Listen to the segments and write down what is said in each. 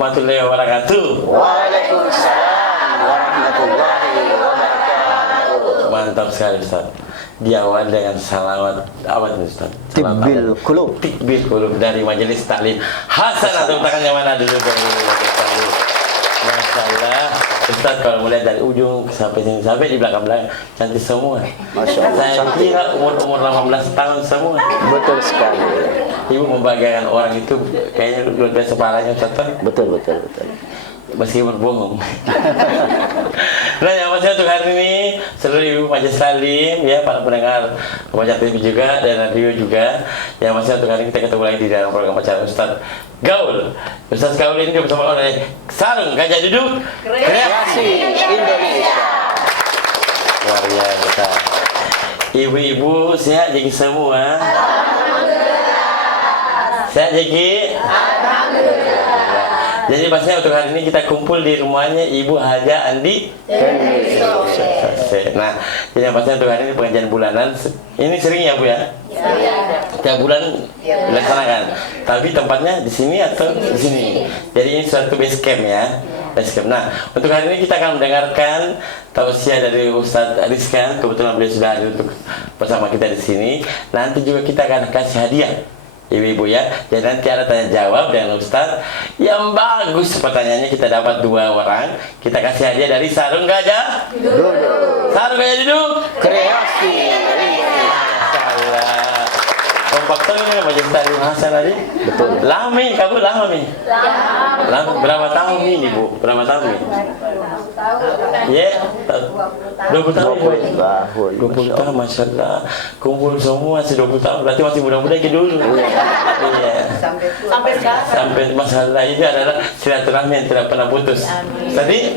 warahmatullahi wabarakatuh. Waalaikumsalam warahmatullahi wabarakatuh. Mantap sekali Ustaz. Diawali dengan salawat apa itu Ustaz? Tibbil Qulub. Tibbil Qulub dari Majelis Taklim Hasanah. Tepuk tangan yang mana dulu dari Masalah Ustaz, kalau mulai dari ujung sampai sini, sampai di belakang-belakang cantik semua. Masya Allah. Saya kira umur 18 tahun semua. Betul sekali. Ibu membahagiakan orang itu kayaknya luar biasa parahnya Ustaz. Betul. Meski berbohong. Nah, yang masih untuk hari ini seluruh ibu Majelis Taklim, ya, para pendengar Baca TV juga dan radio juga. Yang masih untuk hari ini kita ketemu lagi di dalam program acara Ustaz Gaul. Ustaz Gaul ini bersama oleh Sarung Gajah Duduk Kreasi Indonesia. Luar biasa. Ibu-ibu sehat jadi semua. Sehat jadi. Jadi pastinya untuk hari ini kita kumpul di rumahnya Ibu Haja Andi. Nah, jadi yang pastinya untuk hari ini pengajian bulanan. Ini sering ya Bu ya? Tiap bulan dilaksanakan. Tapi tempatnya di sini atau di sini? Jadi ini suatu base camp ya. Base camp. Nah, untuk hari ini kita akan mendengarkan tausiah dari Ustadz Rizka. Kebetulan beliau sudah hadir untuk bersama kita di sini. Nanti juga kita akan kasih hadiah. Ibu-ibu ya, jadi nanti ada tanya jawab dengan Ustadz yang bagus pertanyaannya. Kita dapat 2 orang, kita kasih hadiah dari Sarung Gajah Duduk. Sarung Gajah Duduk Kreasi. Salah. Kompak tuh ini Majelis Taklim Hasan tadi. Betul. Lama nih, kamu lama nih. Lama. Berapa tahun ini Bu? Berapa tahun nih? Ya, 20 tahun. 20 tahun. 20 tahun, Masya Allah. Kumpul semua 20 tahun, berarti masih muda-muda kayak dulu. Iya. Sampai sekarang. Sampai masalah ini adalah silaturahmi yang tidak pernah putus. Tadi,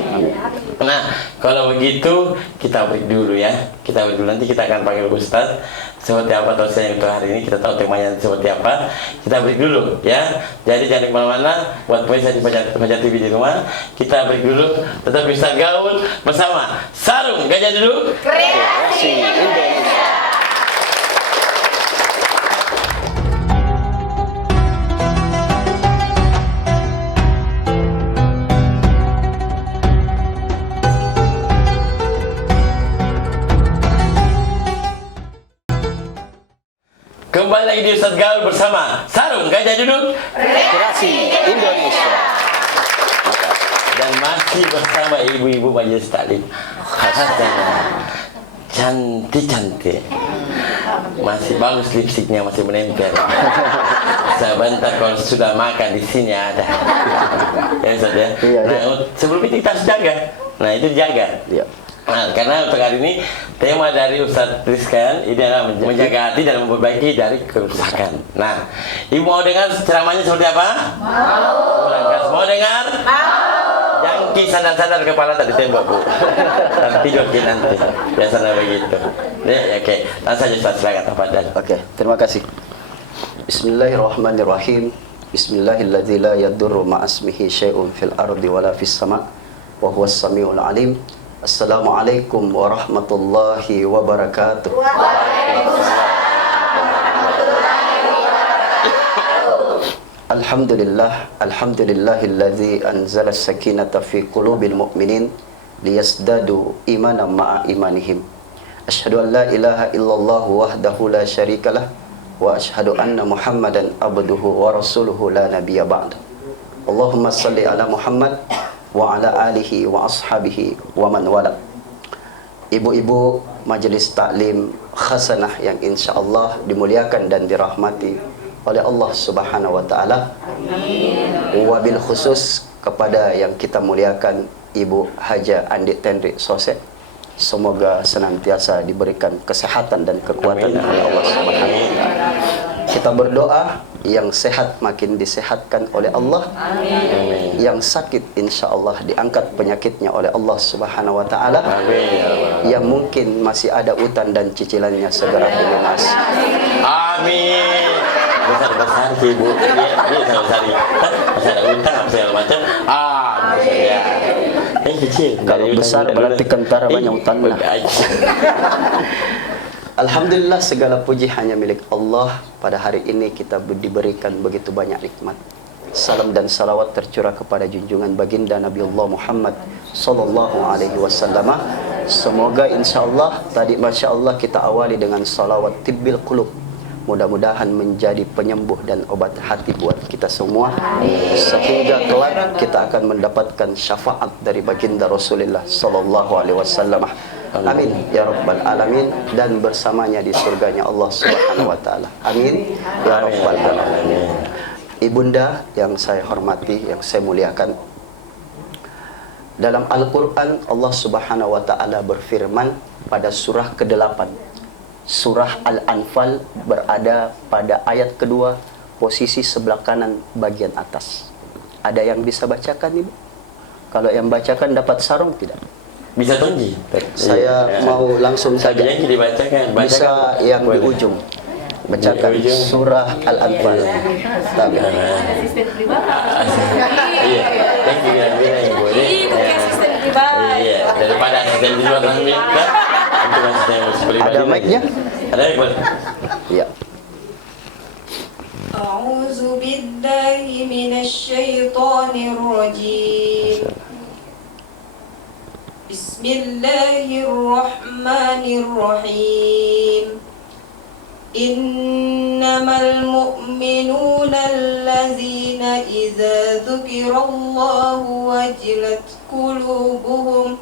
nah kalau begitu kita break dulu ya. Kita break dulu, nanti kita akan panggil Ustadz. Seperti apa tausiah yang untuk hari ini, kita tahu temanya seperti apa. Kita break dulu ya. Jadi jangan kemana-mana. Buat pemirsa di Baca TV di rumah, kita break dulu. Tetap bisa gaul bersama Sarung Gajah Duduk Kreasi Indonesia. Kembali lagi di Ustadz Gaul bersama Sarung Gajah Duduk Kreasi Indonesia. dan masih bersama ibu-ibu Majelis Taklim Hasanah. Cantik-cantik. Masih bagus lipstiknya, masih menempel. Sebentar kalau sudah makan di sini ada. Ya Ustadz ya. Iya. Nah, sebelum itu kita harus jaga. Nah, itu jaga. Iya. Nah, karena untuk hari ini tema dari Ustadz Rizkan ini adalah menjaga hati dan memperbaiki dari kerusakan. Nah, ibu mau dengar ceramahnya seperti apa? Mau. Mau dengar? Mau. Jangki sandar-sandar kepala tadi tembok Bu. Nanti jokin nanti. Biasanya begitu. Ya, oke. Langsung saja Ustadz, silakan tafadhal. Oke, terima kasih. Bismillahirrahmanirrahim. Bismillahilladzi la yadurru ma'asmihi syai'un fil ardi wala fis sama' wa huwas samiul alim. Assalamualaikum warahmatullahi wabarakatuh. Alhamdulillahilladzi anzala as-sakinata fi qulubil mu'minin liyazdadu imanan ma'a imanihim. Asyhadu an la ilaha illallah wahdahu la syarikalah wa asyhadu anna Muhammadan abduhu wa rasuluhu la nabiyya ba'da. Allahumma salli ala Muhammad wa ala alihi wa ashabihi wa man wala. Ibu-ibu Majelis Taklim Hasanah yang insyaallah dimuliakan dan dirahmati oleh Allah Subhanahu wa taala. Wabil khusus kepada yang kita muliakan Ibu Haja Andi Tendri Sose. Semoga senantiasa diberikan kesehatan dan kekuatan oleh Allah Subhanahu wa taala. Kita berdoa yang sehat makin disehatkan oleh Allah. Amin. Yang sakit insyaallah diangkat penyakitnya oleh Allah Subhanahu wa taala. Amin. Yang mungkin masih ada utang dan cicilannya segera dilunas. Amin. Besar-besar Ibu. Iya, besar-besar. Masih ada utang apa segala macam. Ya. Kecil. Kalau besar berarti kentara banyak utangnya. Alhamdulillah segala puji hanya milik Allah. Pada hari ini kita diberikan begitu banyak nikmat. Salam dan salawat tercurah kepada junjungan baginda Nabiullah Muhammad sallallahu alaihi wasallam. Semoga insyaallah tadi masyaallah kita awali dengan salawat tibbil qulub. Mudah-mudahan menjadi penyembuh dan obat hati buat kita semua, sehingga kelak kita akan mendapatkan syafaat dari baginda Rasulullah sallallahu alaihi wasallam. Amin ya rabbal alamin, dan bersamanya di surganya Allah Subhanahu wa taala. Amin ya rabbal alamin. Ibunda yang saya hormati, yang saya muliakan, dalam Al-Quran Allah Subhanahu wa ta'ala berfirman pada surah ke-8, surah Al-Anfal, berada pada ayat kedua, posisi sebelah kanan bagian atas. Ada yang bisa bacakan, Ibu? Kalau yang bacakan dapat sarung tidak? Bisa tonggi. Saya mau langsung saja. Yang dibacakan. Bisa yang di ujung. Bacakan surah Al-Anfal. Asisten pribadi. Iya, thank you yang bilang boleh. Itu asisten pribadi. Iya, daripada asisten di luar minta, untuk asisten pribadi. Ada mic-nya? Ada mic, boleh. Ya. A'udzu billahi minasyaitonir rajim. Bismillahirrahmanirrahim. Innamal mu'minuna allazina idza dzukirallahu wajilat qulubuhum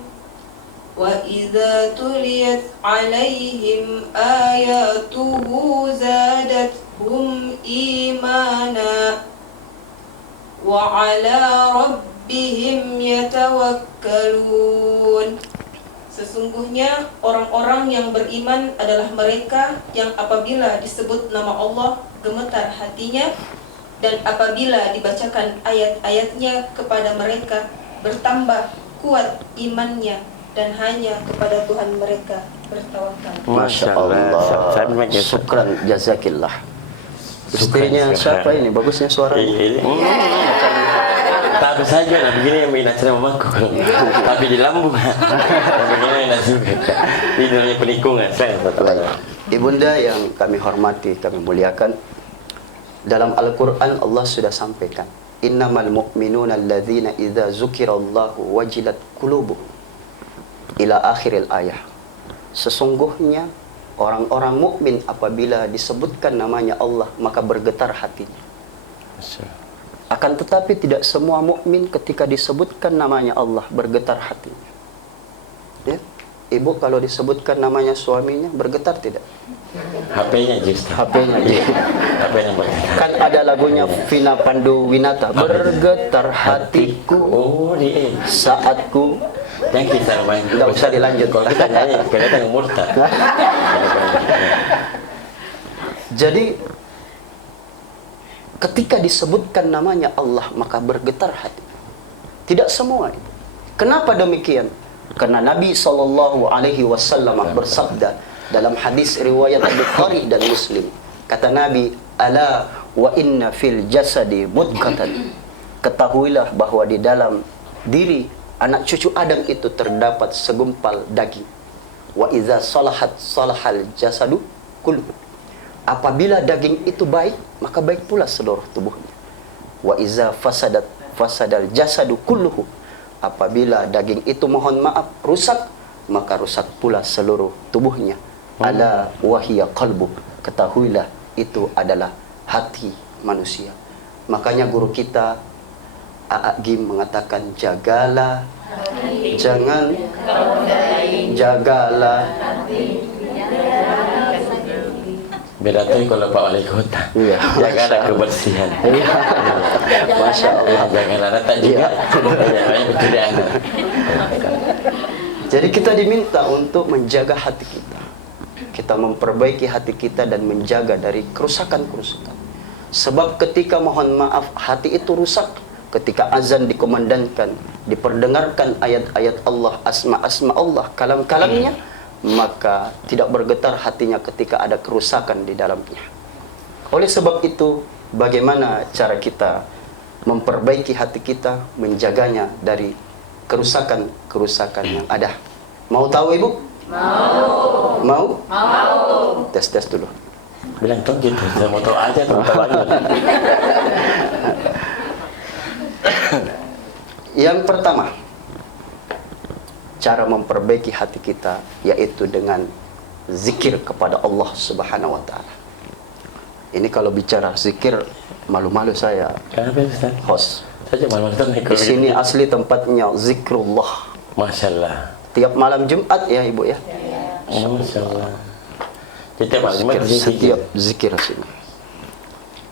wa idza tuliyat 'alaihim ayatuhu zadatuhum imana wa 'ala rabbihim yatawakkalun. Sesungguhnya orang-orang yang beriman adalah mereka yang apabila disebut nama Allah gemetar hatinya, dan apabila dibacakan ayat-ayatnya kepada mereka bertambah kuat imannya, dan hanya kepada Tuhan mereka bertawakal. Masya Allah. Syukran jazakillah. Istrinya siapa ini? Bagusnya suaranya. Tapi saja nah begini yang minat sama mamaku, tapi di lambung. Begini nak juga. Ini namanya penikungan saya. Ibunda yang kami hormati, kami muliakan, dalam Al-Quran Allah sudah sampaikan, innamal mu'minuna alladzina idza zukirallahu wajilat qulubuhum, ila akhiril ayah. Sesungguhnya orang-orang mukmin apabila disebutkan namanya Allah maka bergetar hatinya. Akan tetapi tidak semua mukmin ketika disebutkan namanya Allah bergetar hatinya. Ya? Ibu kalau disebutkan namanya suaminya bergetar tidak? HP-nya justru. HP-nya. HP-nya bergetar. Kan ada lagunya Vina Panduwinata, bergetar hatiku. Oh, dia. Saatku. Yang kita main. Tidak usah dilanjut. Kalau kita nyanyi, kelihatan murtad. Jadi ketika disebutkan namanya Allah maka bergetar hati. Tidak semua. Kenapa demikian? Karena Nabi SAW bersabda dalam hadis riwayat Bukhari dan Muslim. Kata Nabi, ala wa inna fil jasadi mudghatan. Ketahuilah bahwa di dalam diri anak cucu Adam itu terdapat segumpal daging. Wa idza salahat salahal jasadu kullu. Apabila daging itu baik, maka baik pula seluruh tubuhnya. Wa iza fasadat fasadal jasadu kulluhu. Apabila daging itu mohon maaf rusak, maka rusak pula seluruh tubuhnya. Ala wahiya qalbu. Ketahuilah itu adalah hati manusia. Makanya guru kita A'agim mengatakan jagalah, jangan jagalah. Beda tuh kalau Pak Wali Kota. Iya. Jaga ada kebersihan. Iya. Masya Allah. Jangan anak tak juga. Jangan kecurian. Jadi kita diminta untuk menjaga hati kita. Kita memperbaiki hati kita dan menjaga dari kerusakan-kerusakan. Sebab ketika mohon maaf hati itu rusak, ketika azan dikumandangkan, diperdengarkan ayat-ayat Allah, asma-asma Allah, kalam-kalamnya, maka tidak bergetar hatinya ketika ada kerusakan di dalamnya. Oleh sebab itu, bagaimana cara kita memperbaiki hati kita, menjaganya dari kerusakan-kerusakan yang ada? Mau tahu Ibu? Mau. Mau? Mau. Tes dulu. Bilang tuh gitu, saya mau tahu aja, tahu aja. Yang pertama, cara memperbaiki hati kita yaitu dengan zikir kepada Allah Subhanahu wa taala. Ini kalau bicara zikir malu-malu saya. Kenapa Ustaz? Host. Saja malam-malam Di sini asli tempatnya zikrullah. Masya Allah. Tiap malam Jumat ya Ibu ya. Masya Allah. Setiap malam Jumat Setiap zikir sini.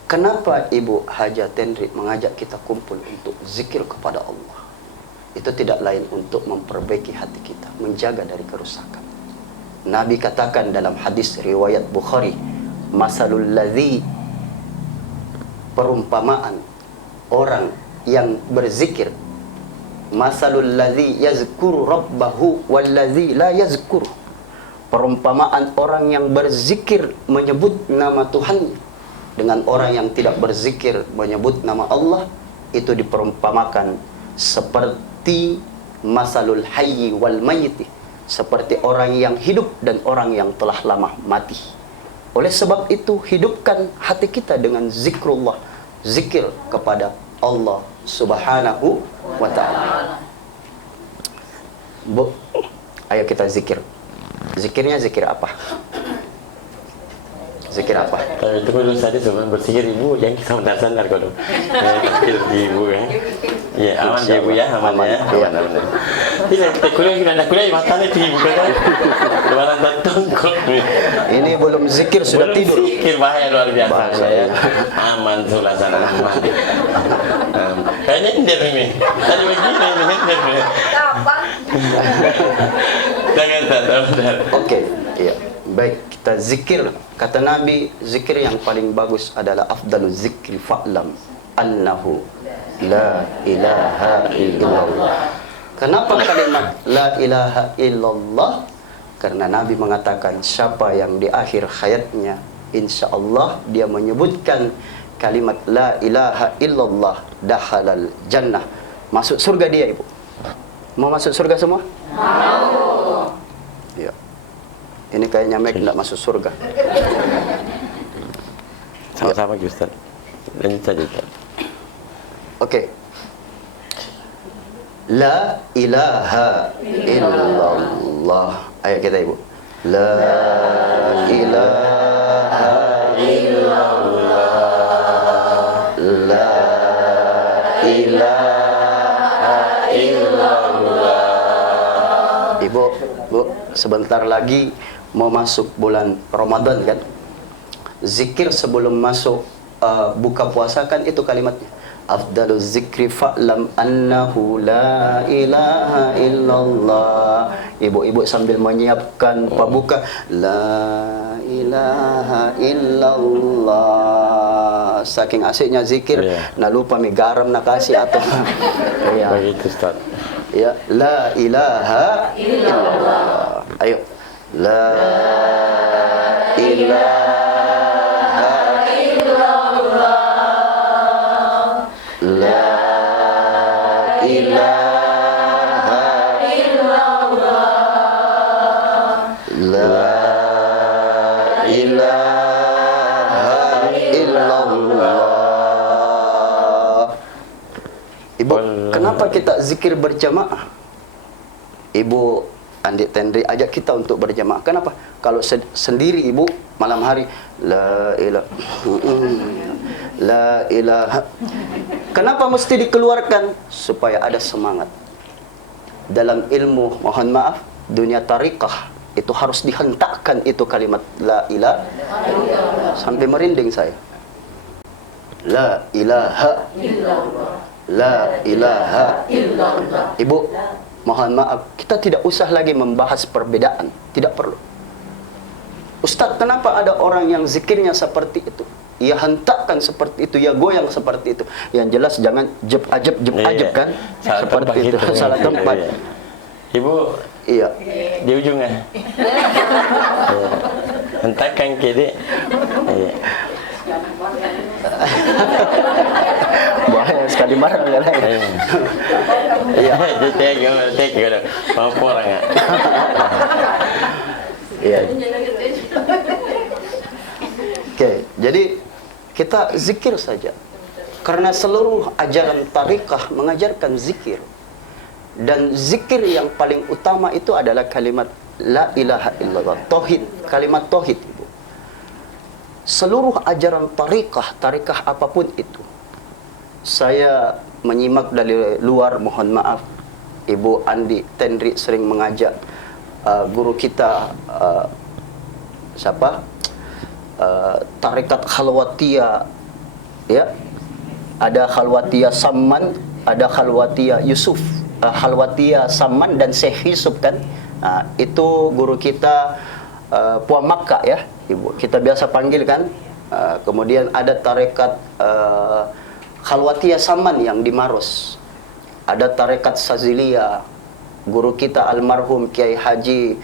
Kenapa Ibu Haja Tendri mengajak kita kumpul untuk zikir kepada Allah? Itu tidak lain untuk memperbaiki hati kita, menjaga dari kerusakan. Nabi katakan dalam hadis riwayat Bukhari, masalul ladzi, perumpamaan orang yang berzikir, masalul ladzi yazkuru rabbahu wal ladzi la yazkuru. Perumpamaan orang yang berzikir menyebut nama Tuhannya dengan orang yang tidak berzikir menyebut nama Allah, itu diperumpamakan seperti masalul hayyi wal mayyiti, seperti orang yang hidup dan orang yang telah lama mati. Oleh sebab itu, hidupkan hati kita dengan zikrullah, zikir kepada Allah Subhanahu wa ta'ala. Bu, ayo kita zikir. Zikirnya zikir apa? Zikir apa? Tapi itu dulu tadi sebelum bersikir Ibu, jangan kita sandar kalau zikir Ibu kan. Ya aman ya Ibu ya, aman ya. Aman. Tidak kita kuliah matanya itu Ibu kan. Lebaran tongkol. Ini belum zikir sudah belum tidur. Zikir bahaya luar biasa Bahasa, ya. Aman sudah sana aman. Kayaknya nyender ini. Tadi begini nyender. Kapan? Jangan sadar. Oke, iya. Baik, kita zikir. Kata Nabi, zikir yang paling bagus adalah afdalu zikri fa'lam annahu la ilaha illallah. Kenapa kalimat la ilaha illallah? Karena Nabi mengatakan siapa yang di akhir hayatnya insya Allah dia menyebutkan kalimat la ilaha illallah dakhalal jannah, masuk surga dia Ibu. Mau masuk surga semua? Mau. Ya. Ini kayaknya Mek tidak masuk surga. Sama-sama Ustaz. Lanjut saja Ustaz. Oke. La ilaha illallah. Ayo kita Ibu. La ilaha illallah. La ilaha illallah. Ibu, Bu, sebentar lagi mau masuk bulan Ramadan kan? Zikir sebelum masuk buka puasa kan itu kalimatnya. Afdalu zikri fa'lam annahu la ilaha illallah. Ibu-ibu sambil menyiapkan pembuka, la ilaha illallah. Saking asiknya zikir, nak lupa mi garam nak kasih atau ya. Begitu Ustaz. Ya, la ilaha illallah. Ayo. La ilaha illallah. La ilaha illallah. La ilaha illallah. Ibu, kenapa kita zikir berjamaah? Ibu Andi Tendri ajak kita untuk berjamaah. Kenapa? Kalau sendiri Ibu malam hari la ilaha. Kenapa mesti dikeluarkan? Supaya ada semangat. Dalam ilmu, mohon maaf, dunia tariqah itu harus dihentakkan itu kalimat la ilaha. Sampai merinding saya. La ilaha illallah. La ilaha illallah. Ibu, mohon maaf, kita tidak usah lagi membahas perbedaan. Tidak perlu. Ustaz, kenapa ada orang yang zikirnya seperti itu? Ya hentakkan seperti itu, ya goyang seperti itu. Yang jelas jangan jeb-ajeb kan? Salah Seperti itu, gitu. salah tempat. Iya. Ibu, Iya. di ujungnya. Hentakan kiri. Iya. Bahaya sekali marah ya. Iya. Jadi gimana? Mau orang ya? Iya. Oke, jadi kita zikir saja. Karena seluruh ajaran tarikah mengajarkan zikir. Dan zikir yang paling utama itu adalah kalimat la ilaha illallah, tauhid, kalimat tauhid, Ibu. Seluruh ajaran tarikah apapun itu. Saya menyimak dari luar, mohon maaf. Ibu Andi Tendri sering mengajak guru kita siapa? Tarikat Khalwatiyah, ya. Ada Khalwatiyah Samman, ada Khalwatiyah Yusuf. Khalwatiyah Samman dan Syekh Yusuf kan. Itu guru kita Puan Makkah ya, Ibu. Kita biasa panggil kan. Kemudian ada tarekat Khalwatiyah Samman yang di Maros. Ada tarekat Saziliyah, guru kita almarhum Kiai Haji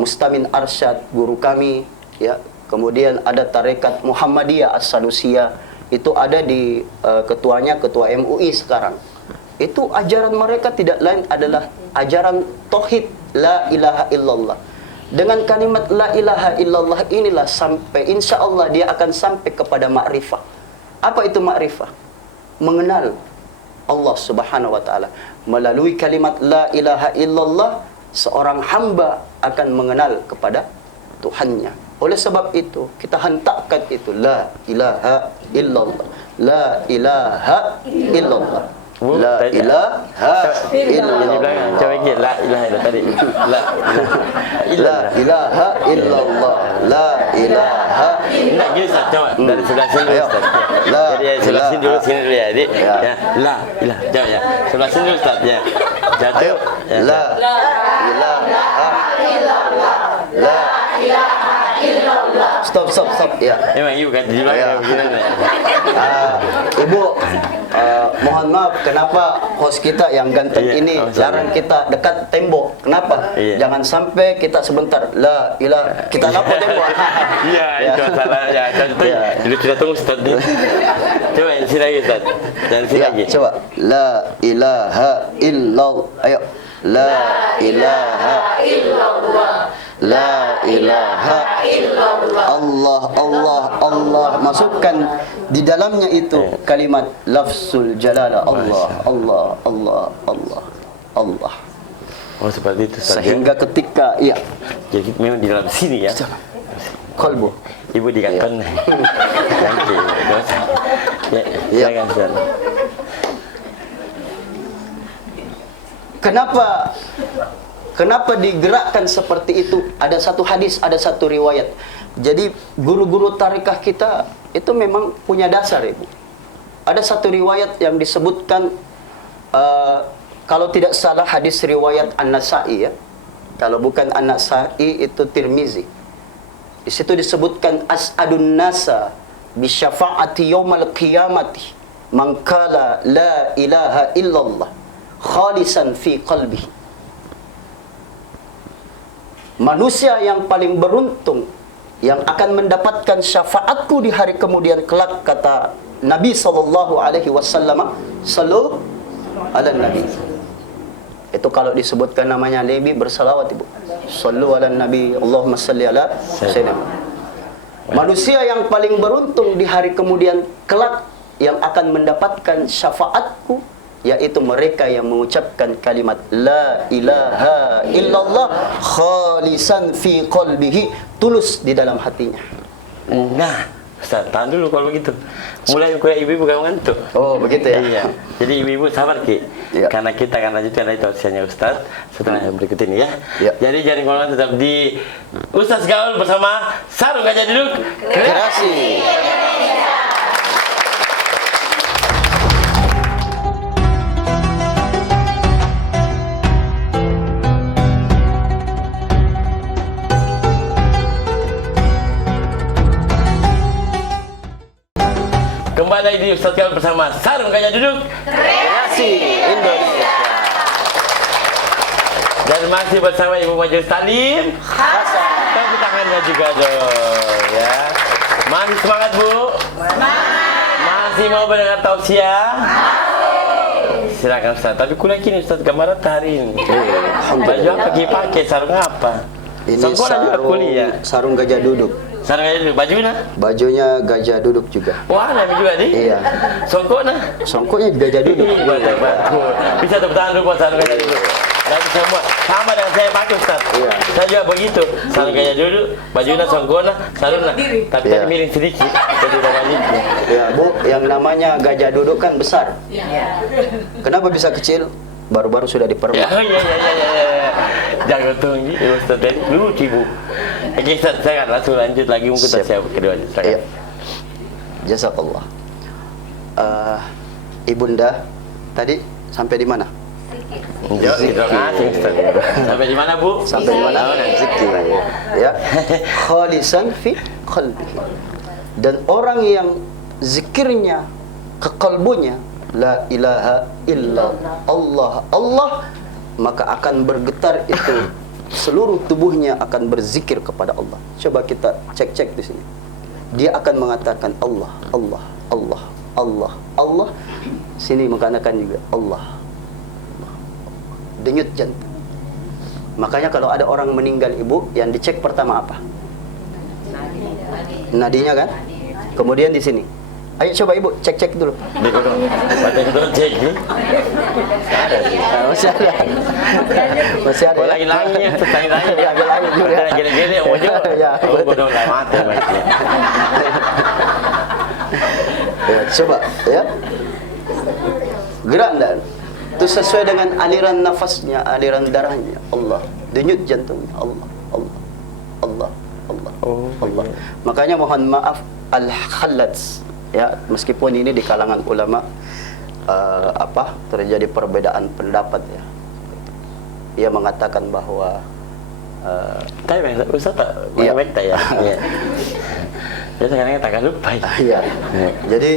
Mustamin Arsyad, guru kami ya. Kemudian ada tarekat Muhammadiyah As-Sanusiyah, itu ada di ketuanya ketua MUI sekarang. Itu ajaran mereka tidak lain adalah ajaran tauhid la ilaha illallah. Dengan kalimat la ilaha illallah inilah sampai insya Allah dia akan sampai kepada ma'rifah. Apa itu ma'rifah? Mengenal Allah Subhanahu wa taala. Melalui kalimat la ilaha illallah, seorang hamba akan mengenal kepada Tuhannya. Oleh sebab itu kita hentakkan itu la ilaha illallah, la ilaha illallah, la ilaha illallah. Coba lagi la ilaha illallah tadi. La ilaha illallah, la ilaha. Enggak gitu Ustaz, coba dari sebelah sini dulu, Ustaz. La Jadi sebelah sini dulu, sini dulu ya, Adik. Ya. Ya, la ilah. Coba ya. Sebelah sini dulu, Ustaz ya. Jatuh. Ayo. Ya, La ilaha illallah, la ilaha illallah. Stop. Ya. Memang ibu kan di belakang begini. Ibu, mohon maaf kenapa host kita yang ganteng Iya, ini larang kita dekat tembok. Kenapa? Iya. Jangan sampai kita sebentar la ilaha kita lapor tembok. Iya, itu salah ya. Contoh Ya. dulu kita tunggu Ustaz ni. Coba yang sini lagi Ustaz. Dan sini Ya, lagi. coba la ilaha illallah. Ayo. La ilaha illallah. La ilaha illallah. Allah. Masukkan di dalamnya itu kalimat lafzul jalalah Allah. Oh, seperti itu Ustaz. Sehingga ketika iya, Jadi memang di dalam sini ya. qalbu. Ibu di kantong. Nanti. Ya, Iya. silakan Ustaz. Kenapa digerakkan seperti itu? Ada satu hadis, ada satu riwayat. Jadi guru-guru tarikah kita itu memang punya dasar, Ibu. Ada satu riwayat yang disebutkan kalau tidak salah hadis riwayat An-Nasa'i ya. Kalau bukan An-Nasa'i itu Tirmizi. Di situ disebutkan as'adun nasa bi syafa'ati yaumal qiyamati man qala la ilaha illallah khalisan fi qalbihi. Manusia yang paling beruntung yang akan mendapatkan syafaatku di hari kemudian kelak, kata Nabi sallallahu alaihi wasallam, sallu ala nabi. Itu kalau disebutkan namanya Nabi bersalawat, Ibu. Sallu ala nabi, Allahumma salli ala sayyidina. Manusia yang paling beruntung di hari kemudian kelak yang akan mendapatkan syafaatku yaitu mereka yang mengucapkan kalimat la ilaha illallah khalisan fi qalbihi, tulus di dalam hatinya. Nah, Ustaz, tahan dulu kalau begitu. Mulai kuliah ibu-ibu gak ngantuk. Oh, begitu ya? Iya. Jadi ibu-ibu sabar, Ki. Iya. Karena kita akan lanjutkan dari tausiahnya Ustaz setelah yang berikut ini ya. Iya. Jadi jangan kemana-mana, tetap di Ustaz Gaul bersama Sarung Gajah Duduk Kreasi. Kembali di Ustaz Gaul bersama Sarung Gajah Duduk Kreasi Indonesia. dan masih bersama Ibu Majelis Taklim Hasan. tepuk tangannya juga dong ya. Masih semangat Bu? Masih mau mendengar tausiah? Silakan Ustaz. Tapi kuliah kini Ustaz gambaran hari ini. Baju apa Ki pakai? Sarung apa? Ini Sekolah juga kuliah. sarung gajah duduk. Sarung gajah duduk. Baju nah? Bajunya gajah duduk juga. Wah, nama juga ni. Iya. Songkok nah? Songkoknya gajah duduk. Betul. Bisa tepuk tangan dulu buat sarung gajah duduk. Nanti semua sama dengan saya pakai Ustaz. Iya. Saya juga begitu. Sarung gajah duduk, bajunya songkok nah, sarung nah. Tapi Iya. tadi miring sedikit. Jadi balik. Ya Bu, yang namanya gajah duduk kan besar. Kenapa bisa kecil? Baru-baru sudah Ya, dipermak. ya. Jangan tunggu Ustaz tadi lucu Bu. Oke Ustaz, saya akan langsung lanjut lagi mungkin Siap. saya kedua. Iya. Jazakallah. Ibunda tadi sampai di mana? Ya, terima kasih Ustaz. Sampai di mana Bu? Sampai di mana? Zikir. Ya. Khalisan fi qalbi. Dan orang yang zikirnya ke kalbunya la ilaha illa Allah, maka akan bergetar itu seluruh tubuhnya akan berzikir kepada Allah. Coba kita cek di sini. Dia akan mengatakan Allah, Allah, Allah, Allah, Allah. Sini mengatakan juga Allah. Denyut jantung. Makanya kalau ada orang meninggal ibu, yang dicek pertama apa? Nadinya kan? Kemudian di sini. Ayo coba ibu cek dulu. Di kodong. Pada kodong cek ni. Masih ada. Masih ada. Oh, lagi-lagi ya, lagi-lagi. Lagi-lagi juga. Gini-gini ojo. Ya, Oh, kodong lah mati macam. Ya, coba ya. Gerak dan itu sesuai dengan aliran nafasnya, aliran darahnya. Allah, denyut jantungnya. Allah, Allah, Allah, Allah, Allah. Makanya mohon maaf al-khalats ya, meskipun ini di kalangan ulama terjadi perbedaan pendapat ya. Ia mengatakan bahwa Tapi Ustaz tak Iya. baik tak ya? Iya. Ya sekarang tak akan lupa. iya. Jadi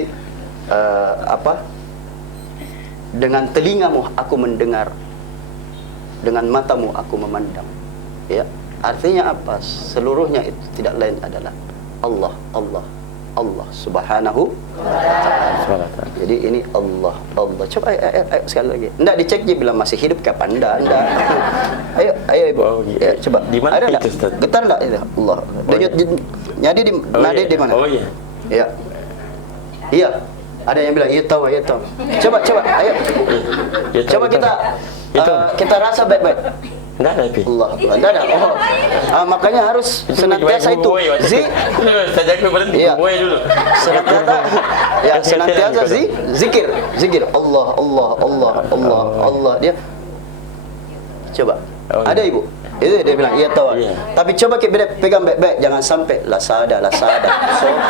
dengan telingamu aku mendengar, dengan matamu aku memandang. Ya, artinya apa? Seluruhnya itu tidak lain adalah Allah, Allah, Allah Subhanahu wa ta'ala. Jadi ini Allah, Allah. Coba ayo, sekali lagi. Enggak dicek je bila masih hidup kapan enggak. Ayo Ibu. Oh, Ya, coba. Di mana Ada enggak? itu, Ustaz? Getar enggak itu? Allah. Denyut nadi di nadi di mana? Oh iya. Ya. Iya. Ada yang bilang, iya tahu. Coba, ayo. Ya, Coba kita rasa baik-baik. Enggak ada pi. Allah, enggak ada. Makanya harus senantiasa itu. Saja aku berhenti. Iya. Boy dulu. Senantiasa zikir. Allah, Allah, Allah, Allah, Allah. Dia coba. Oh, iya. Ada Ibu. Itu dia bilang, iya tahu. Iya. Tapi coba kita pegang baik-baik, jangan sampai lasada.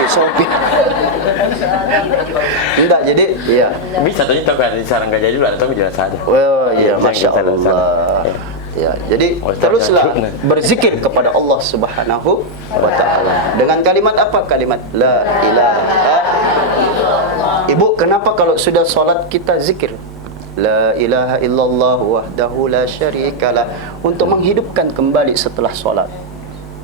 Sopi. Enggak, jadi iya. Bisa tadi tahu kan di sarang gajah dulu atau jelas saja. Oh iya, Iya, Masya jangan kita Allah. Iya. Ya, jadi Oh, teruslah jangan. berzikir kepada Allah Subhanahu wa ta'ala. Dengan kalimat apa? Kalimat la ilaha. Ibu, kenapa kalau sudah solat kita zikir? La ilaha illallah wahdahu la syarikalah, untuk menghidupkan kembali setelah solat.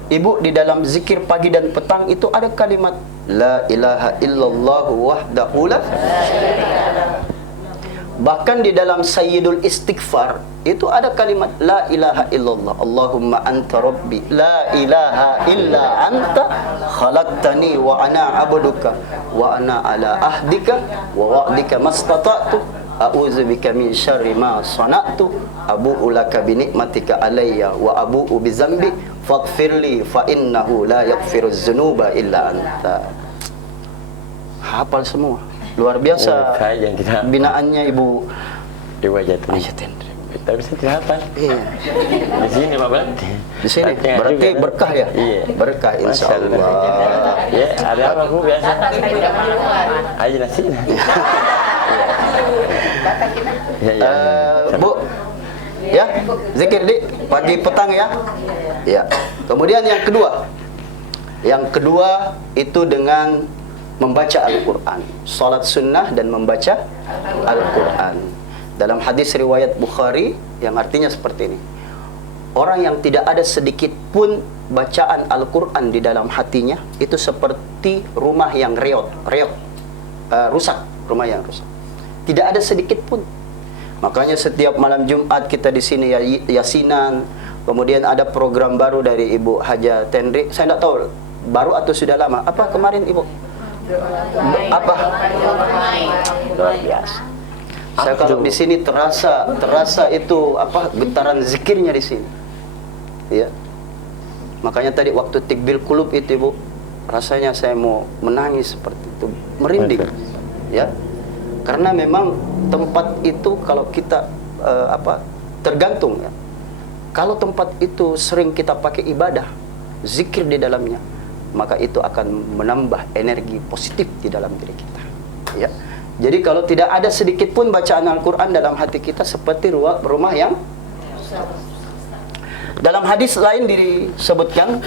Ibu, di dalam zikir pagi dan petang itu ada kalimat la ilaha illallah wahdahu la syarikalah. Bahkan di dalam Sayyidul Istighfar itu ada kalimat la ilaha illallah Allahumma anta rabbi la ilaha illa anta khalaqtani wa ana abduka wa ana ala ahdika wa wa'dika mastata'tu a'udzubika min syarri ma sana'tu abu'u laka bi ni'matika alayya wa abu'u bi dzambi faghfirli fa innahu la yaghfiruz dzunuba illa anta. Hafal semua. Luar biasa Saya yang tidak binaannya Ibu Ibu aja tuh. Aisyah Tendri. Tapi saya tidak hafal. Iya. Di sini Pak berarti. Di sini berarti berkah ya? Iya. Berkah insyaallah. Ya, ada apa Bu biasa? Aja nasi. Ya. Bu, ya, zikir di pagi petang ya. Ya. Kemudian yang kedua itu dengan membaca Al-Quran, salat sunnah dan membaca Al-Quran. Dalam hadis riwayat Bukhari yang artinya seperti ini. Orang yang tidak ada sedikit pun bacaan Al-Quran di dalam hatinya, itu seperti rumah yang rusak, rumah yang rusak. Tidak ada sedikit pun. Makanya setiap malam Jumat kita di sini yasinan. Kemudian ada program baru dari Ibu Haja Tendri. Saya tidak tahu baru atau sudah lama? Apa kemarin Ibu? Apa? Luar biasa. Saya kalau di sini terasa itu apa getaran zikirnya di sini. Ya. Makanya tadi waktu tikbil kulub itu Ibu, rasanya saya mau menangis seperti itu, merinding. Ya. Karena memang tempat itu kalau kita tergantung ya. Kalau tempat itu sering kita pakai ibadah, zikir di dalamnya, maka itu akan menambah energi positif di dalam diri kita. Ya. Jadi kalau tidak ada sedikit pun bacaan Al-Quran dalam hati kita seperti rumah yang dalam hadis lain disebutkan,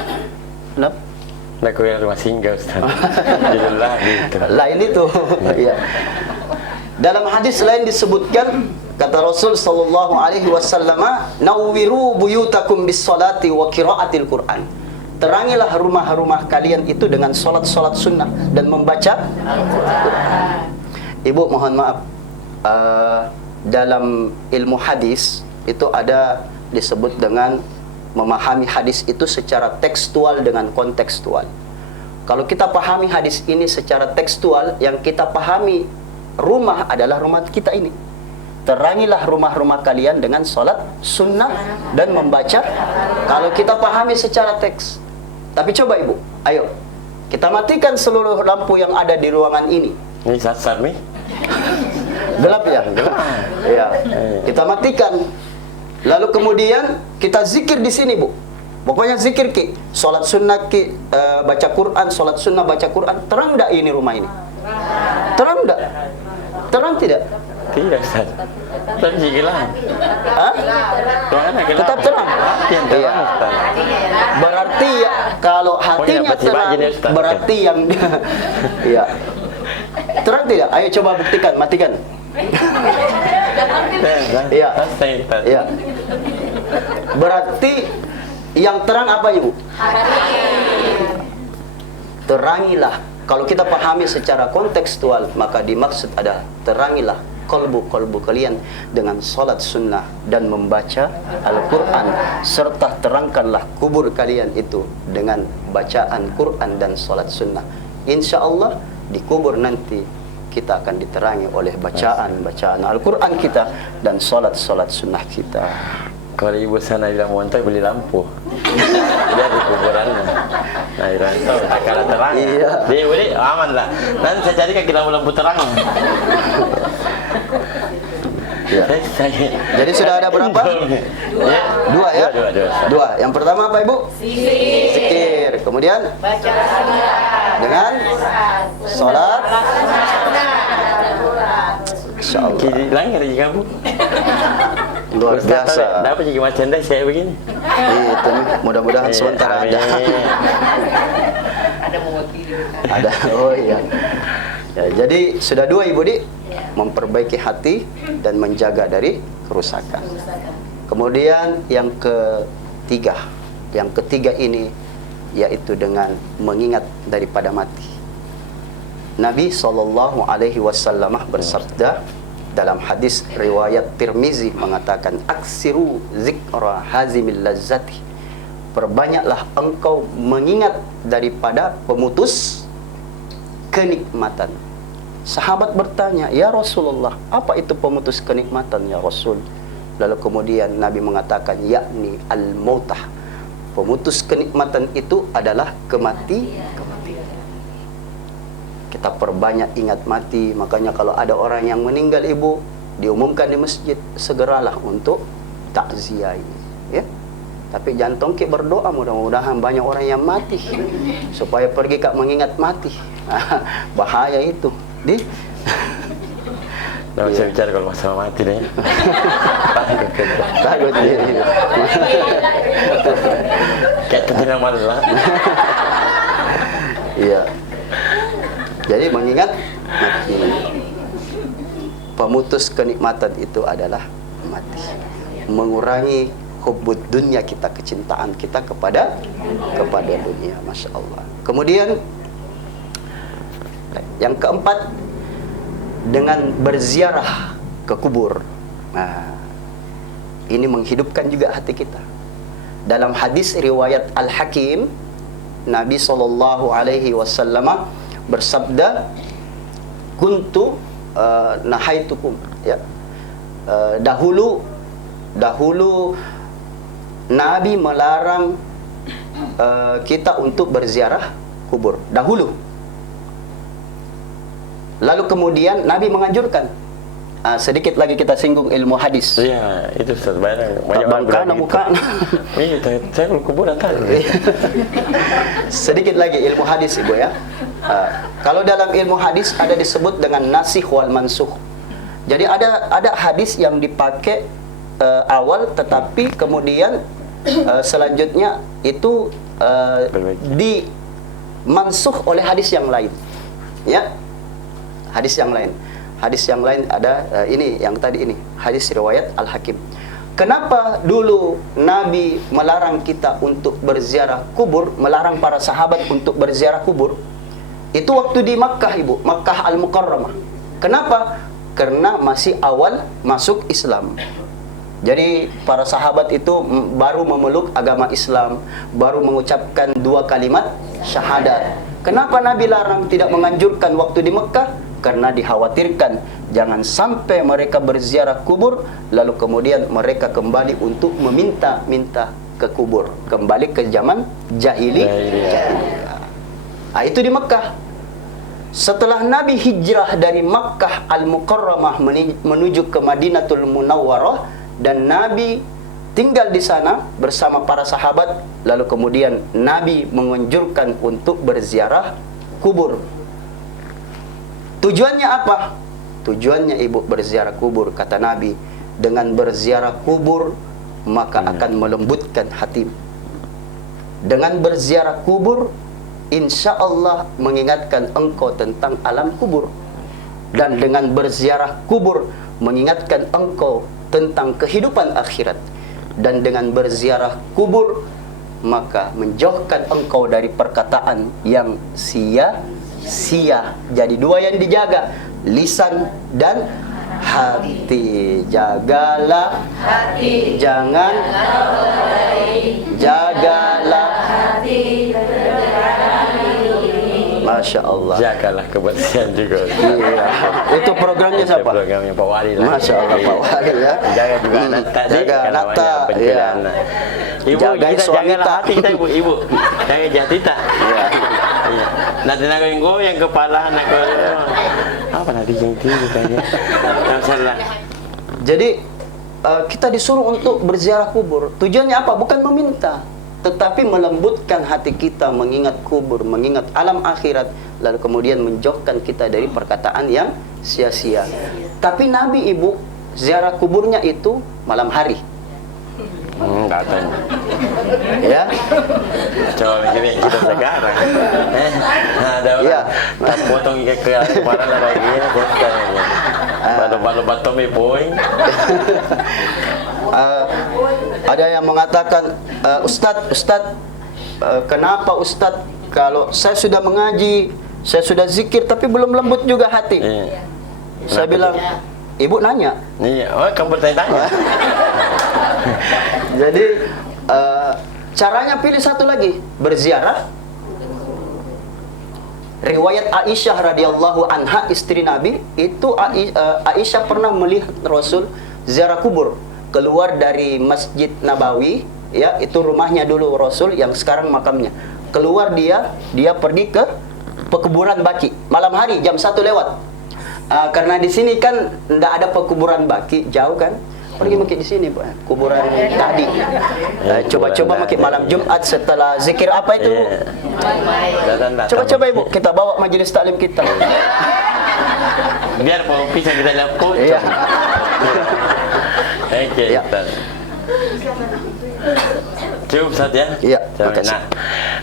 Aku yang rumah singgah Ustaz. Judullah gitu. lain itu. Ya. Dalam hadis lain disebutkan, kata Rasul sallallahu alaihi wasallam, "Nawwiru buyutakum bis-salati wa qiraatil Qur'an." Terangilah rumah-rumah kalian itu dengan salat-salat sunnah dan membaca Al-Quran. Ibu mohon maaf, dalam ilmu hadis itu ada disebut dengan memahami hadis itu secara tekstual dengan kontekstual. Kalau kita pahami hadis ini secara tekstual, yang kita pahami rumah adalah rumah kita ini. Terangilah rumah-rumah kalian dengan salat sunnah dan membaca. Kalau kita pahami secara teks. Tapi coba Ibu, ayo kita matikan seluruh lampu yang ada di ruangan ini. Ini sasar nih. Gelap ya? Gelap. Ya. Kita matikan. Lalu kemudian kita zikir di sini Bu. Pokoknya zikir ki, salat sunnah ki, baca Quran, salat sunnah baca Quran. Terang tidak ini rumah ini? Terang tidak? Terang tidak? Tidak Ustaz. Tapi hilang. Hah? Tetap terang. Iya. Berarti ya kalau hatinya terang, berarti yang ya. Terang tidak? Ayo coba buktikan, matikan. Iya. Iya. Berarti yang terang apa Ibu? Terangilah. Kalau kita pahami secara kontekstual, maka dimaksud ada terangilah kolbu kalian dengan salat sunnah dan membaca Al-Quran, serta terangkanlah kubur kalian itu dengan bacaan Quran dan salat sunnah. Insya Allah di kubur nanti kita akan diterangi oleh bacaan Al-Quran kita dan salat sunnah kita. Kalau ibu sana bilang montai beli lampu, dia di kuburannya. Nah, Iranto tak kalah terang. Iya. Dia boleh aman lah. Nanti saya cari kaki lampu terang. Ya. Jadi sudah ada berapa? Dua ya? Dua. Yang pertama apa Ibu? Zikir. Kemudian baca dengan sholat. Insyaallah. Kiri langgar juga Bu. Luar biasa. Dapat juga merchandise kayak begini. Itu mudah-mudahan sebentar ada. Ada. Oh iya. Ya, jadi sudah dua Ibu Di, memperbaiki hati dan menjaga dari kerusakan. Kemudian yang ketiga ini yaitu dengan mengingat daripada mati. Nabi SAW bersabda dalam hadis riwayat Tirmizi mengatakan, aksiru zikra hazimil lazzati, perbanyaklah engkau mengingat daripada pemutus kenikmatan. Sahabat bertanya, ya Rasulullah, apa itu pemutus kenikmatan ya Rasul? Lalu kemudian Nabi mengatakan, yakni al-mautah, pemutus kenikmatan itu adalah kematian. Kita perbanyak ingat mati. Makanya kalau ada orang yang meninggal Ibu, diumumkan di masjid, segeralah untuk takziah, ya. Tapi jangan tongkik berdoa, mudah-mudahan banyak orang yang mati supaya pergi kak mengingat mati. Bahaya itu. Di Nggak bisa bicara kalau masalah mati deh. takut dia. Kayak ketinggalan malah. Iya. Jadi mengingat mati. Pemutus kenikmatan itu adalah mati. Mengurangi hubbud dunia kita, kecintaan kita kepada dunia, Masya Allah. Kemudian yang keempat, dengan berziarah ke kubur. Nah, ini menghidupkan juga hati kita. Dalam hadis riwayat Al-Hakim, Nabi sallallahu alaihi wasallam bersabda, kuntu nahaitukum, ya. Dahulu Nabi melarang kita untuk berziarah kubur dahulu. Lalu kemudian Nabi menganjurkan. Sedikit lagi kita singgung ilmu hadis. Iya, itu Ustaz, banyak orang Bangkana bilang bukan. Iya, saya kalau kuburan tadi. Sedikit lagi ilmu hadis, Ibu, ya. Kalau dalam ilmu hadis ada disebut dengan nasikh wal mansukh. Jadi ada hadis yang dipakai awal, tetapi kemudian selanjutnya itu dimansukh oleh hadis yang lain, ya. Hadis yang lain ada ini yang tadi ini hadis riwayat Al-Hakim. Kenapa dulu Nabi melarang kita untuk berziarah kubur, melarang para sahabat untuk berziarah kubur? Itu waktu di Makkah, Ibu, Makkah Al-Mukarramah. Kenapa? Karena masih awal masuk Islam. Jadi para sahabat itu baru memeluk agama Islam, baru mengucapkan 2 kalimat syahadat. Kenapa Nabi larang, tidak menganjurkan waktu di Mekah? Karena dikhawatirkan jangan sampai mereka berziarah kubur lalu kemudian mereka kembali untuk meminta-minta ke kubur, kembali ke zaman jahiliyah. Itu di Mekah. Setelah Nabi hijrah dari Makkah Al-Mukarramah menuju ke Madinatul Munawwarah dan Nabi tinggal di sana bersama para sahabat, lalu kemudian Nabi menganjurkan untuk berziarah kubur. Tujuannya apa? Tujuannya, Ibu, berziarah kubur, kata Nabi, dengan berziarah kubur maka akan melembutkan hatimu. Dengan berziarah kubur, insya Allah mengingatkan engkau tentang alam kubur. Dan dengan berziarah kubur mengingatkan engkau tentang kehidupan akhirat. Dan dengan berziarah kubur maka menjauhkan engkau dari perkataan yang sia-sia. Jadi 2 yang dijaga, lisan dan hati. Jagalah hati, jangan jagalah hati. Masya Allah. Jagalah kebersihan juga. Iya. Itu programnya siapa? Programnya Pak Wali lah. Masya Allah, Pak Wali, ya. Jaga juga Nata. Jaga Nata. Iya. Ibu, Jagain kita suami jagalah tak. hati kita, Ibu. Jaga jati tak. Iya. Nanti nak goyang kepala nak goyang. Apa nanti yang tinggi kayaknya. Masalah. Jadi kita disuruh untuk berziarah kubur. Tujuannya apa? Bukan meminta, tetapi melembutkan hati kita, mengingat kubur, mengingat alam akhirat, lalu kemudian menjauhkan kita dari perkataan yang sia-sia. Tapi Nabi, Ibu, ziarah kuburnya itu malam hari. Katanya. Ya. Coba mikirin kita sekarang. Ada orang Iya. tak potong ikan ke kemarin apa gini, katanya. Balu-balu tomi poing. Ada yang mengatakan, Ustadz, kenapa Ustadz kalau saya sudah mengaji, saya sudah zikir, tapi belum lembut juga hati? Iya. Saya bilang, Ibu nanya. Iya, kamu bertanya-tanya. Jadi caranya pilih satu lagi, berziarah. Riwayat Aisyah radhiyallahu anha, istri Nabi, itu Aisyah pernah melihat Rasul ziarah kubur, keluar dari Masjid Nabawi, ya, itu rumahnya dulu Rasul yang sekarang makamnya. Keluar dia pergi ke pekuburan Baqi malam hari jam 1 lewat. Karena di sini kan tidak ada pekuburan Baqi, jauh kan. Pergi makin di sini, Bu. Kuburan tadi. Coba-coba makin malam Jumat setelah zikir apa itu? Coba-coba, Ibu, kita bawa majelis taklim kita. Biar mau pisah kita lapor. Iya. Oke, Ya. Ustaz. Cukup, Ustaz, ya? Iya, makasih. Nah,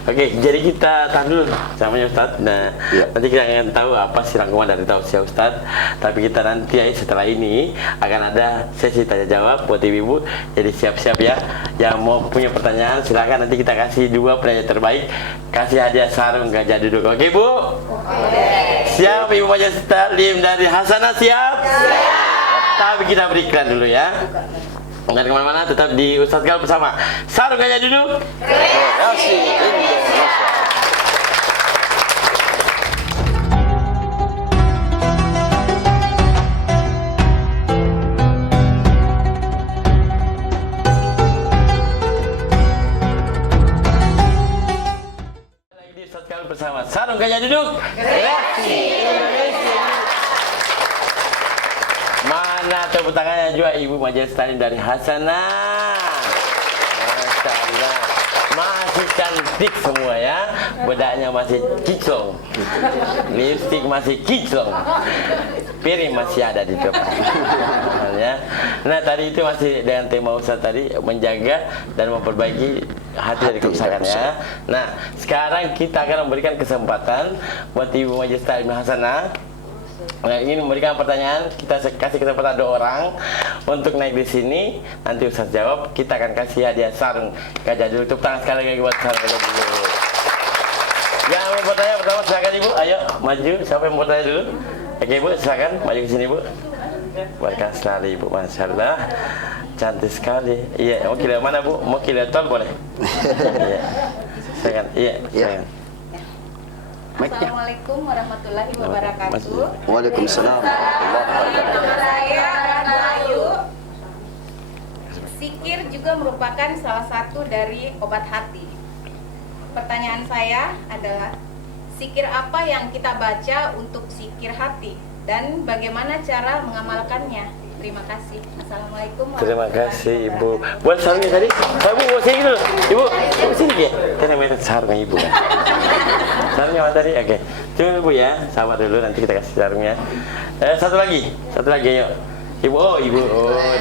oke, jadi kita tahan dulu samanya Ustaz. Nah, Iya. nanti kita akan tahu apa sih rangkuman dari tausiah Ustaz. Tapi kita nanti setelah ini akan ada sesi tanya jawab buat ibu-ibu. Jadi siap-siap ya. Yang mau punya pertanyaan silakan, nanti kita kasih 2 penanya terbaik. Kasih hadiah sarung gajah duduk. Oke, Bu? Oke. Siap, Ibu Majelis Taklim dari Hasanah, siap? Siap. Tapi kita berikan dulu ya. Jangan kemana-mana, tetap di Ustadz Gal bersama Sarung Gajah Duduk. Terima kasih. Sarung Gajah Duduk Reaksi Indonesia. Mana tepuk tangannya juga Ibu Majelis Taklim dari Hasanah. Masya Allah, masih cantik semua ya. Bedaknya masih kinclong, lipstik masih kinclong, piring masih ada di depan. Ya. Nah tadi itu masih dengan tema Ustaz tadi, menjaga dan memperbaiki hati dari kerusakan ya. Nah sekarang kita akan memberikan kesempatan buat Ibu Majelis Taklim Hasanah. Nah, ingin memberikan pertanyaan, kita kasih kesempatan 2 orang untuk naik di sini. Nanti Ustaz jawab, kita akan kasih hadiah sarung Gajah Duduk. Tepuk tangan sekali lagi buat sarung Gajah Duduk. Yang mau bertanya pertama silakan Ibu, ayo maju. Siapa yang mau bertanya dulu? Oke Ibu, silakan maju ke sini Bu. Welcome sekali Ibu, Masya Allah, cantik sekali. Iya, mau kira mana Bu? Mau kira tol boleh? Iya, silakan. Iya, silakan. Assalamualaikum warahmatullahi wabarakatuh. Waalaikumsalam. Saya Melayu. Zikir juga merupakan salah satu dari obat hati. Pertanyaan saya adalah, zikir apa yang kita baca untuk zikir hati dan bagaimana cara mengamalkannya? Terima kasih. Assalamualaikum Terima warahmatullahi kasih Ibu. wabarakatuh. Buat sarungnya tadi. Ibu, bawa sini dulu. Ibu, bawa sini ya. Kita minta sarungnya Ibu kan. Sarungnya mana tadi? Oke. Tunggu Ibu ya. Sabar dulu, nanti kita kasih sarungnya. Satu lagi ayo. Ibu, Ibu,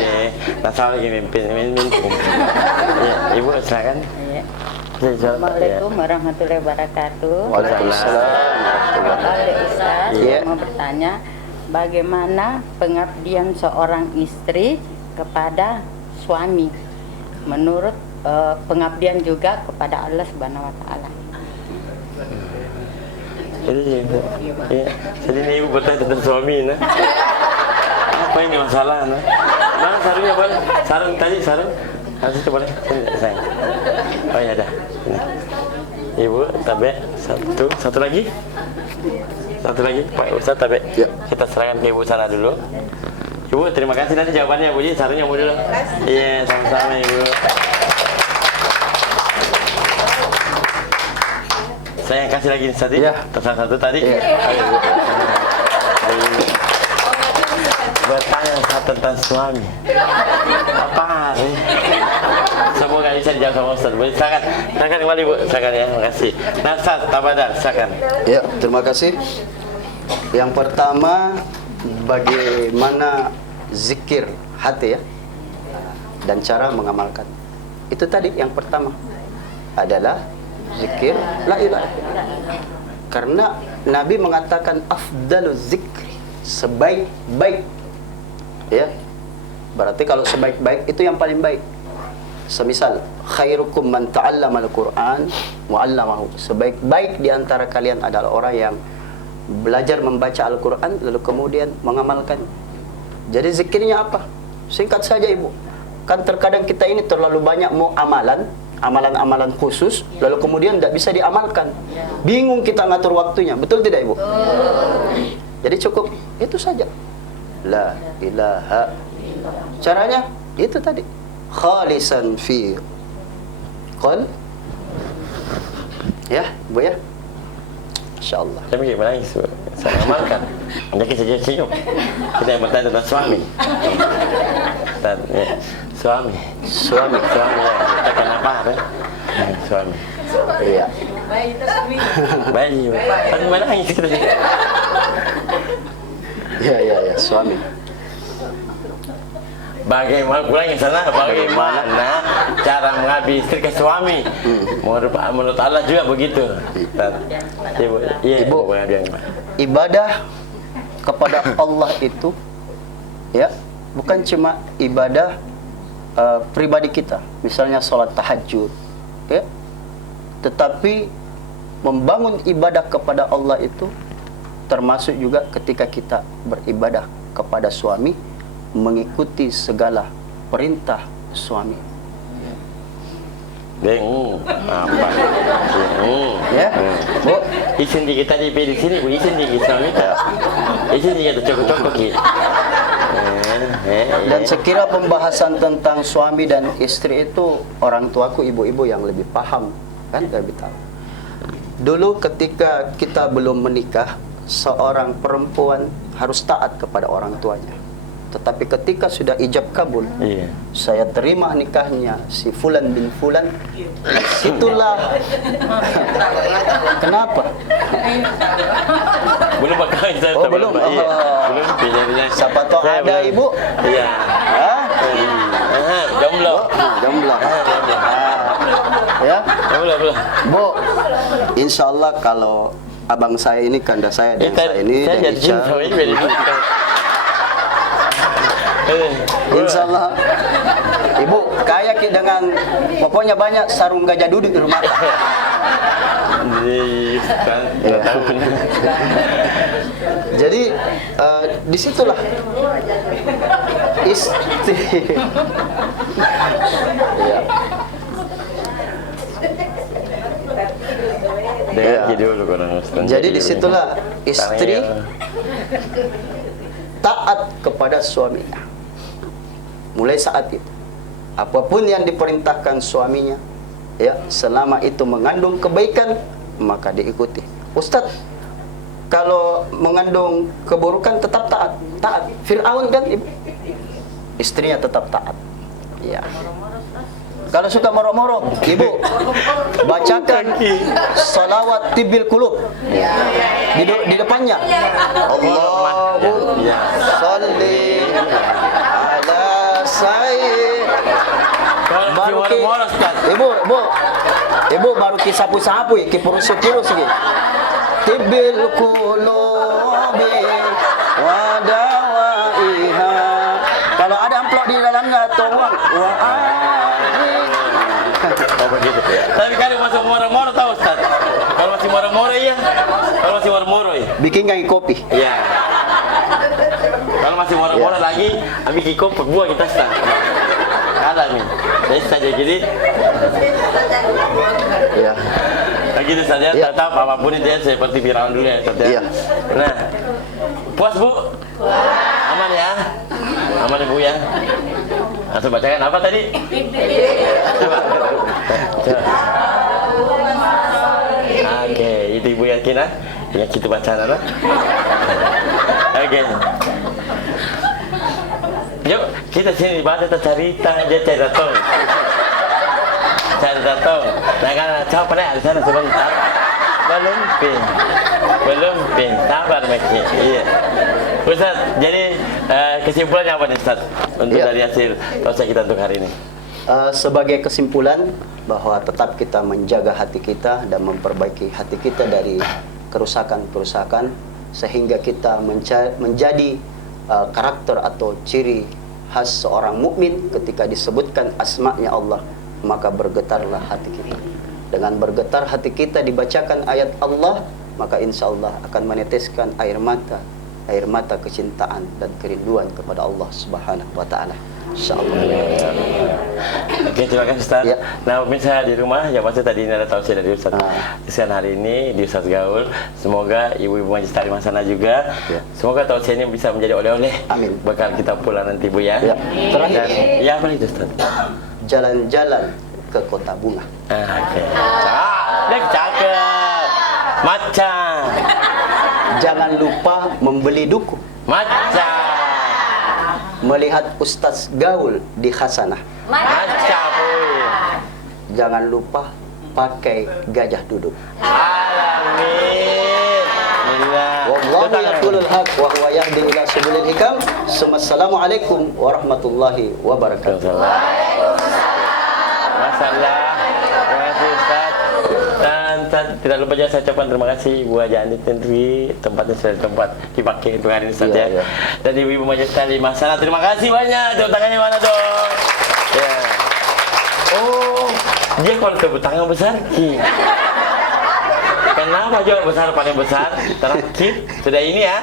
deh. Nah, salah lagi mimpin. Ya, Ibu silakan. Assalamualaikum warahmatullahi wabarakatuh. Waalaikumsalam. Ada Ustaz Iya. yang mau bertanya, bagaimana pengabdian seorang istri kepada suami menurut pengabdian juga kepada Allah Subhanahu wa taala? Jadi Ibu. Ya. Jadi ini Ibu bertanya tentang suami nah. Apa ini masalah nah? Mana sarungnya boleh? Sarung tadi sarung. Harus itu boleh. Sini sayang. Oh ya dah. Ini. Ibu tabe satu lagi. Satu lagi Pak Ustaz tabe. Ya. Kita serahkan ke Ibu sana dulu. Ibu terima kasih nanti jawabannya Bu Ji. Sarungnya Bu dulu. Iya, sama-sama Ibu. Saya yang kasih lagi tadi. Iya. Satu tadi. Iya. Bertanya tentang suami. Apa sih? Semoga bisa dijawab sama Ustaz. Boleh silakan. Silakan kembali Bu. Silakan ya. Terima kasih. Nah, Ustaz, tabadal, silakan. Ya, terima kasih. Yang pertama, bagaimana zikir hati ya, dan cara mengamalkan. Itu tadi yang pertama adalah zikir la ilaha illallah. Karena Nabi mengatakan afdalu zikri, sebaik-baik. Ya. Berarti kalau sebaik-baik itu yang paling baik. Semisal khairukum man ta'allama al-Qur'an wa 'allamahu. Sebaik-baik di antara kalian adalah orang yang belajar membaca Al-Qur'an lalu kemudian mengamalkan. Jadi zikirnya apa? Singkat saja Ibu. Kan terkadang kita ini terlalu banyak mau amalan-amalan khusus lalu kemudian tidak bisa diamalkan. Bingung kita ngatur waktunya. Betul tidak Ibu? Jadi cukup itu saja. La ilaha. Caranya itu tadi. Khalisan fi qal. Ya, Bu ya. Insyaallah. Tapi gimana itu? Saya amalkan. Jadi saja senyum. Kita yang bertanya tentang suami. Dan ya, suami ya. Kita kenapa kan? Suami. Iya. Bayi. Kan mana yang kita? Ya, suami. Bagaimana pulang ke sana? Bagaimana cara mengabdi istri ke suami? Menurut Allah juga begitu. Ibu, ibadah kepada Allah itu ya bukan cuma ibadah pribadi kita, misalnya sholat tahajud, ya, tetapi membangun ibadah kepada Allah itu termasuk juga ketika kita beribadah kepada suami, mengikuti segala perintah suami. Apa? Ya, Bu. Isin dikit tadi di sini, Bu. Isin dikit suami tak. Isin dikit cokok-cokok gitu. Dan sekira pembahasan tentang suami dan istri itu orang tuaku, ibu-ibu yang lebih paham, kan lebih tahu. Dulu ketika kita belum menikah, seorang perempuan harus taat kepada orang tuanya. Tetapi ketika sudah ijab kabul, Iya. saya terima nikahnya si Fulan bin Fulan, itulah kenapa? Belum bakal kita Oh, belum. Iya. Oh. Belum pindah-pindah. Siapa tahu Saya ada belum. ibu? Iya. Hah? Jomblo. Jomblo. Jomblo. Ya, Jomblo, belum. Bu, insya Allah kalau abang saya ini, kanda saya dan saya ini saya dan jadi jin Ica, sama ini beda. insya Allah ibu kaya ki dengan pokoknya banyak sarung gajah duduk di rumah. Kan, Ya. tahu. Jadi disitulah istri. Ya. Dengar aja dulu orang Ustaz. Jadi disitulah istri taat kepada suaminya. Mulai saat itu, apapun yang diperintahkan suaminya, ya, selama itu mengandung kebaikan, maka diikuti. Ustadz, kalau mengandung keburukan tetap taat. Taat. Fir'aun kan istrinya tetap taat. Ya. Kalau suka moro-moro, ibu bacakan salawat tibil kulub di depannya. Allahumma sholli ala sayyid. Baru ki, ibu baru ki sapu-sapu, ki purus-purus ki. Tibil kulubi wadawaiha. Kalau ada amplop di dalamnya tolong Oh begitu. Tapi kalau masih moro-moro tahu Ustaz. Kalau masih moro-moro iya. Kalau masih moro-moro iya. bikin kayak kopi. Iya. Kalau masih moro-moro lagi, ambil kiko buah kita Ustaz. Ada nih. Jadi saja jadi. Ya. Begitu saja Iya. tetap apapun itu ya seperti Firaun dulu ya Ustaz ya. Iya. Nah. Puas Bu? Aman ya? Aman Ibu ya? Langsung bacakan apa tadi? Coba. Oke, itu Ibu yakin ah? Ya kita baca apa? Oke. Yuk, kita sini baca cerita aja cerita tong. Cerita tong. Nah kan coba nih di sana sebentar. Belum pin. Sabar Maki. Iya. Ustaz, jadi kesimpulannya apa nih Ustaz? Untuk Iya. dari hasil proses kita untuk hari ini. Sebagai kesimpulan bahwa tetap kita menjaga hati kita dan memperbaiki hati kita dari kerusakan-kerusakan sehingga kita menjadi karakter atau ciri khas seorang mukmin. Ketika disebutkan asma-Nya Allah, maka bergetarlah hati kita. Dengan bergetar hati kita dibacakan ayat Allah, maka insya Allah akan meneteskan air mata kecintaan dan kerinduan kepada Allah Subhanahu wa taala. Insyaallah. Oke, terima kasih Ustaz. Ya. Nah, pemirsa di rumah, yang pasti tadi ini ada tausiah dari Ustaz. Kesan hari ini di Ustaz Gaul. Semoga ibu-ibu majlis taklim sana juga. Ya. Semoga tausiahnya bisa menjadi oleh-oleh. Amin. Bakal kita pulang nanti Bu ya. Ya. Terakhir. Dan, ya apa itu Ustaz? Jalan-jalan ke kota bunga. Oke. Cakep. Macam. Jangan lupa membeli duku. Macam. Melihat Ustaz Gaul di khasanah. Macam. Jangan lupa pakai gajah duduk. Alamin. Wallahu yaqulul haq wa huwa yahdi ila subulil hikam. Assalamualaikum warahmatullahi wabarakatuh. Masalah. Terima kasih Ustaz. Dan tidak lupa juga saya ucapkan terima kasih Ibu Haja Andi Tentri, tempatnya sudah tempat dipakai untuk hari ini Ustaz Iya, ya. iya. Dan Ibu Majlis Taklim Masalah, terima kasih banyak. Tepuk tangannya mana dong? Ya. Oh, dia kalau tepuk tangan besar Ki. Kenapa juga besar paling besar? Terakhir sudah ini ya.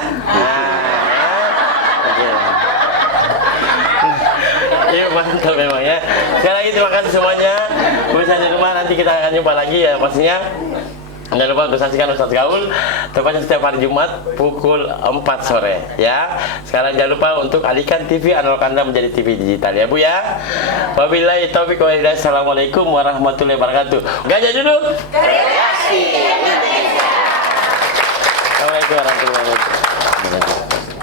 Oke. Iya mantap memang ya. Sekali lagi terima kasih semuanya. Pemirsa di rumah, nanti kita akan jumpa lagi ya pastinya Jangan lupa untuk saksikan Ustaz Gaul tepatnya setiap hari Jumat pukul 4 sore ya. Sekarang jangan lupa untuk alihkan TV analog Anda menjadi TV digital ya Bu ya. Wabillahi taufiq wal hidayah. Assalamualaikum warahmatullahi wabarakatuh. Gajah duduk. Assalamualaikum warahmatullahi wabarakatuh.